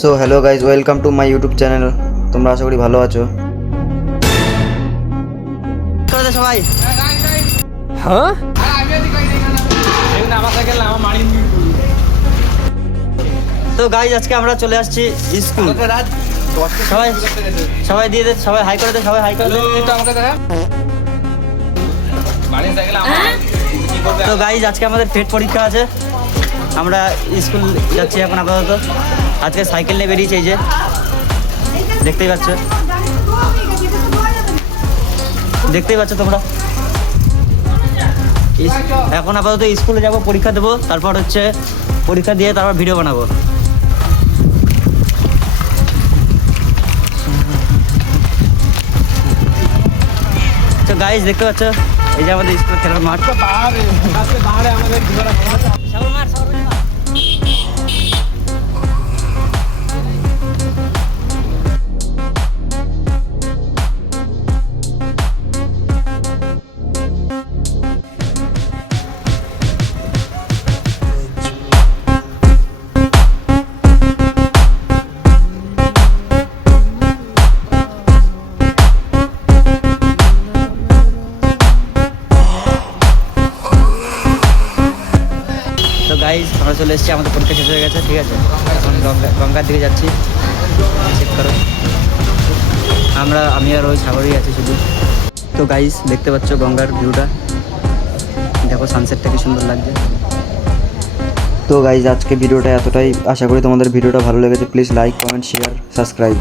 So hello guys, welcome to my YouTube channel. তোমরা আশা করি ভালো আছো। সবাই হ্যাঁ তো গাইজ আজকে আমরা চলে আসছি স্কুল। সবাই সবাই দিয়ে দে, সবাই হাই করে দে, সবাই হাই করে দে। তো গাইজ আজকে আমাদের টেট পরীক্ষা আছে, আমরা স্কুল যাচ্ছি এখন আপাতত। আজকে সাইকেল নিয়ে বেরিয়েছে, এই যে দেখতেই পাচ্ছ তোমরা। এখন আপাতত স্কুলে যাব, পরীক্ষা দেবো, তারপর হচ্ছে পরীক্ষা দিয়ে তারপর ভিডিও বানাবো। তো গাইজ দেখতে পাচ্ছ এই যে আমাদের স্কুল খেলার মাঠ। তো গাইজ আমরা চলে এসেছি, আমাদের পরীক্ষা শেষ হয়ে গেছে, ঠিক আছে। এখন গঙ্গার দিকে যাচ্ছি, চেক করো। আমি আর ওই সাগরই আছি শুধু। তো গাইজ দেখতে পাচ্ছ গঙ্গার ভিউটা, দেখো সানসেটটা কি সুন্দর লাগছে। তো গাইজ আজকে ভিডিওটা এতটাই, আশা করি তোমাদের ভিডিওটা ভালো লেগেছে। Please like, comment, share, subscribe.